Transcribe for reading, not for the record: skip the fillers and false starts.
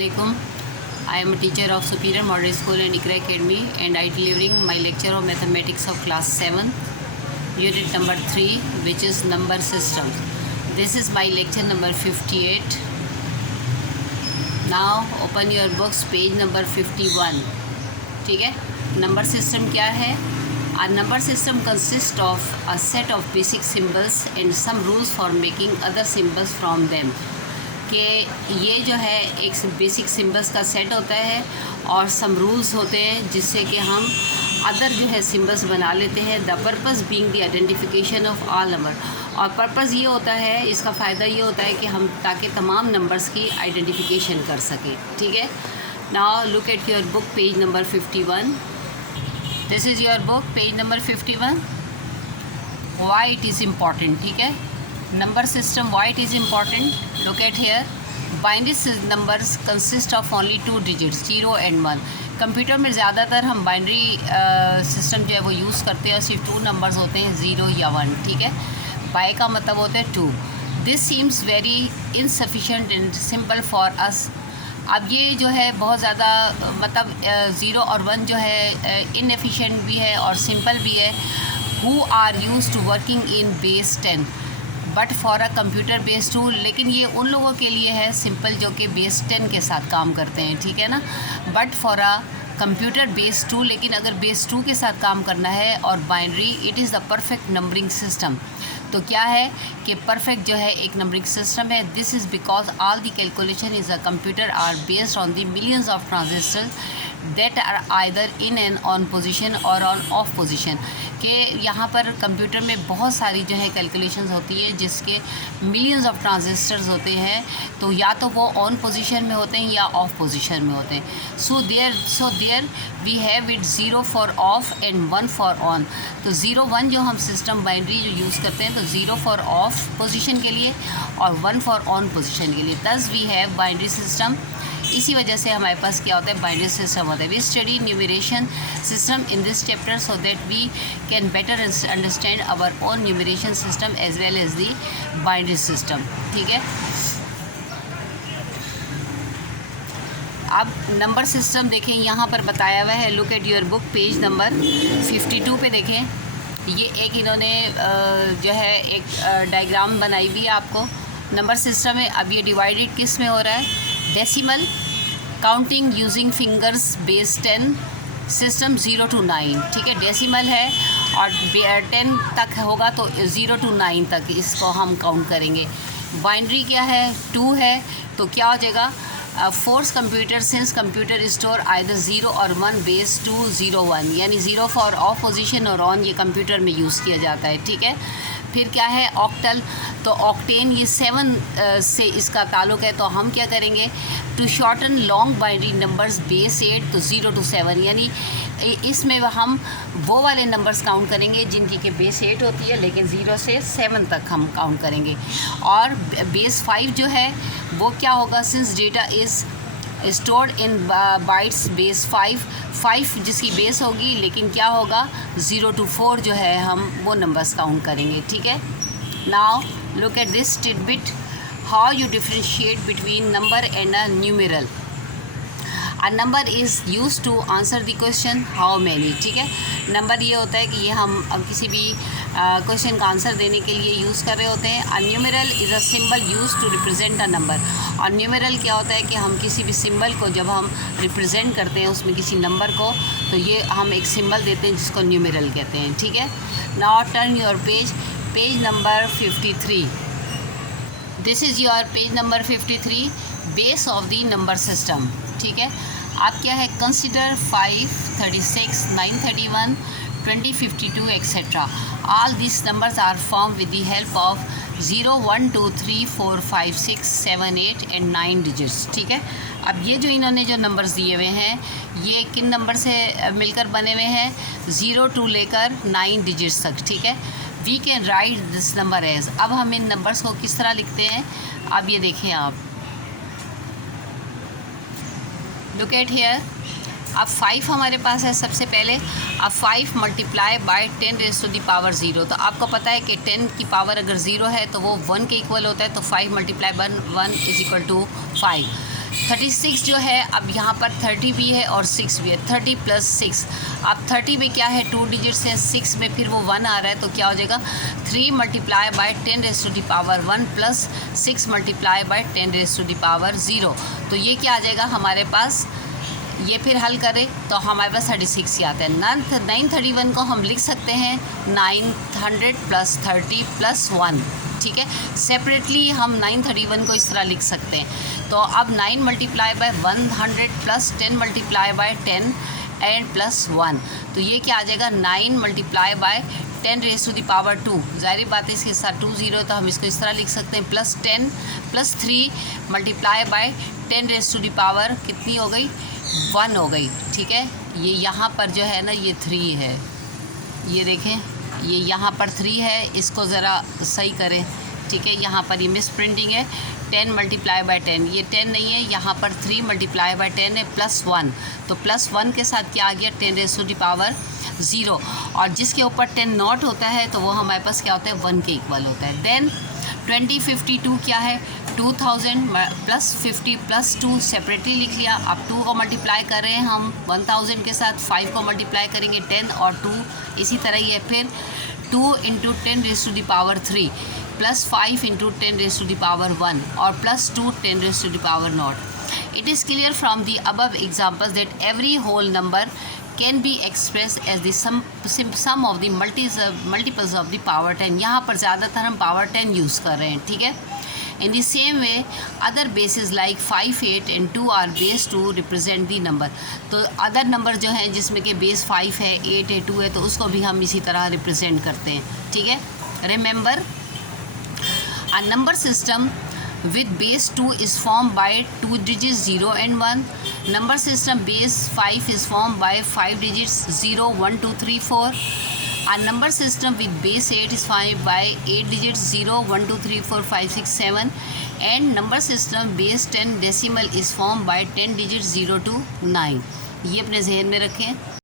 Assalamualaikum. I am a teacher of Superior Model School and ICRA Academy, and I delivering my lecture of mathematics of class 7, unit number 3, which is number systems. This is my lecture number 58. Now open your books, page number 51. ठीक है, number system क्या है? A number system consists of a set of basic symbols and some rules for making other symbols from them. कि ये जो है एक basic symbols का सेट होता है और सम रूल्स होते हैं जिससे कि हम अदर जो है सिंबल्स बना लेते हैं. The purpose being the identification of all number. और पर्पस ये होता है, इसका फ़ायदा ये होता है कि हम ताकि तमाम नंबर्स की आइडेंटिफिकेशन कर सकें. ठीक है. Now look at your book, page number 51. This is your book, page number 51. Why it is important. ठीक है, number system, why it is important. Look at here, binary numbers consist of only 2 digits, 0 and 1. Computer में ज़्यादातर हम binary system जो है वो use करते हैं और सिर्फ 2 नंबर्स होते हैं, 0 या 1. ठीक है, बाय का मतलब होता है 2. This seems very insufficient and simple for us. अब ये जो है बहुत ज़्यादा मतलब 0 और 1 जो है इनएफिशिएंट भी है और सिंपल भी है. Who are used to working in base 10 but for a computer base 2. लेकिन ये उन लोगों के लिए है सिंपल जो कि बेस 10 के साथ काम करते हैं. ठीक है ना. But for a computer base 2, लेकिन अगर बेस 2 के साथ काम करना है और binary, it is the perfect numbering system. तो क्या है कि परफेक्ट जो है एक नंबरिंग सिस्टम है. This is because all the calculation is a computer are based on the millions of transistor that are either in and on position or on off position. कि यहाँ पर कंप्यूटर में बहुत सारी जो है कैलकुलेशंस होती है जिसके मिलियंस ऑफ ट्रांजिस्टर्स होते हैं. तो या तो वो ऑन पोजीशन में होते हैं या ऑफ पोजीशन में होते हैं. So there we have it 0 for off and 1 for on. तो 0 1 जो हम सिस्टम बाइनरी जो यूज़ करते हैं, तो 0 फॉर ऑफ पोजीशन के लिए और 1 फॉर ऑन पोजीशन के लिए. दस वी हैव बाइनरी सिस्टम. इसी वजह से हमारे पास क्या होता है, बाइनरी सिस्टम होता है. We study numeration system in this chapter so that we can better understand our own numeration system as well as the binary system. ठीक है. अब नंबर सिस्टम देखें, यहाँ पर बताया हुआ है. Look at your book, page number 52 पे देखें. ये एक इन्होंने जो है एक डायग्राम बनाई हुई है आपको. नंबर सिस्टम है. अब ये डिवाइडेड किस में हो रहा है, decimal, counting using fingers, base 10, system 0 to 9. ठीक है, डेसिमल है और 10 तक होगा तो 0 to 9 तक इसको हम काउंट करेंगे. बाइनरी क्या है, 2 है. तो क्या हो जाएगा, force computer since computer store either 0 और 1 बेस 2 0 1, यानी 0 फॉर ऑफ पोजीशन और ऑन ये कंप्यूटर में यूज़ किया जाता है. ठीक है. फिर क्या है, ऑक्टल. तो ऑक्टेन ये 7 से इसका ताल्लुक़ है. तो हम क्या करेंगे, to shorten long binary numbers base 8 तो 0 to 7, यानी इसमें हम वो वाले नंबर्स काउंट करेंगे जिनकी के बेस 8 होती है लेकिन 0 से 7 तक हम काउंट करेंगे. और बेस 5 जो है वो क्या होगा, since data is stored in bytes base 5 जिसकी बेस होगी, लेकिन क्या होगा 0 to 4 जो है हम वो नंबर्स काउंट करेंगे. ठीक है. Now look at this tidbit, how you differentiate between number and a numeral. A number is used to answer the question how many. ठीक है. नंबर ये होता है कि ये हम अब किसी भी क्वेश्चन का आंसर देने के लिए यूज़ कर रहे होते हैं. A numeral is a symbol use to represent a number. और न्यूमेरल क्या होता है कि हम किसी भी सिंबल को जब हम रिप्रेजेंट करते हैं उसमें किसी नंबर को, तो ये हम एक सिंबल देते हैं जिसको न्यूमेरल कहते हैं. ठीक है. Now turn your page, page number 53. This is your page number 53, base of the number system. ठीक है. आप क्या है, consider 5 36 9 31 20 52 etcetera. All this numbers are form with the help of 0 1 2 3 4 5 6 7 8 and 9 digits. ठीक है. अब ये जो इन्होंने जो नंबर्स दिए हुए हैं ये किन नंबर से मिलकर बने हुए हैं, 0 to लेकर 9 डिजिट्स तक. ठीक है. We can write this number as. अब हम इन नंबर्स को किस तरह लिखते हैं, अब ये देखें आप. Look at here. अब 5 हमारे पास है सबसे पहले. अब 5 multiply by 10 raise to the power 0. तो आपको पता है कि 10 की पावर अगर 0 है तो वो 1 के इक्वल होता है. तो 5 multiply by 1 is equal to 5. 36 जो है, अब यहाँ पर 30 भी है और 6 भी है, 30 + 6। अब 30 में क्या है, 2 डिजिट्स हैं, 6 में फिर वो 1 आ रहा है, तो क्या हो जाएगा 3 × 10⁻1 + 6 × 10⁻0। तो ये क्या आ जाएगा हमारे पास, ये फिर हल करें तो हमारे पास 36 ही आता है। 931 को हम लिख सकते हैं 900 + 30 + 1, ठीक है। सेपरेटली हम 931 को इस तरह लिख सकते हैं। तो अब 9 × 100 + 10 × 10 एंड +1, तो ये क्या आ जाएगा 9 × 10⁻²। ज़ाहिर बात है इसके साथ 2 0 तो हम इसको इस तरह लिख सकते हैं, +10 + 3 × 10⁻⁻, कितनी हो गई, 1 हो गई, ठीक है। ये यहाँ पर जो है ना ये 3 है, ये देखें ये यहाँ पर 3 है, इसको ज़रा सही करें, ठीक है। यहाँ पर ये मिस प्रिंटिंग है, 10 × 10, ये 10 नहीं है, यहाँ पर 3 × 10 है, +1, तो +1 के साथ क्या आ गया 10⁻0, और जिसके ऊपर 10 नॉट होता है तो वो हमारे पास क्या होता है 1 के इक्वल होता है। देन 2052 क्या है, 2000 + 50 + 2 सेपरेटली लिख लिया। अब 2 को मल्टीप्लाई कर रहे हैं हम 1000 के साथ, 5 को मल्टीप्लाई करेंगे 10 और 2 इसी तरह ही है। फिर 2 × 10⁻³ + 5 × 10⁻1 और +2 10⁻0। It is clear from the above examples that every whole number can be expressed as the sum of the multiples of the power 10। यहाँ पर ज़्यादातर हम power 10 यूज़ कर रहे हैं, ठीक है। In the same way, other bases like 5, 8 and 2 are base to represent the number। तो अदर नंबर जो हैं जिसमें कि बेस 5 है, 8 है, 2 है, तो उसको भी हम इसी तरह रिप्रेजेंट करते हैं, ठीक है। Remember, a number system with base 2 is formed by 2 digits 0 and 1. Number system base 5 is formed by 5 digits 0, 1, 2, 3, 4. A number system with base 8 is formed by 8 digits 0, 1, 2, 3, 4, 5, 6, 7. And number system base 10 decimal is formed by 10 digits 0 to 9. ये अपने जहन में रखें।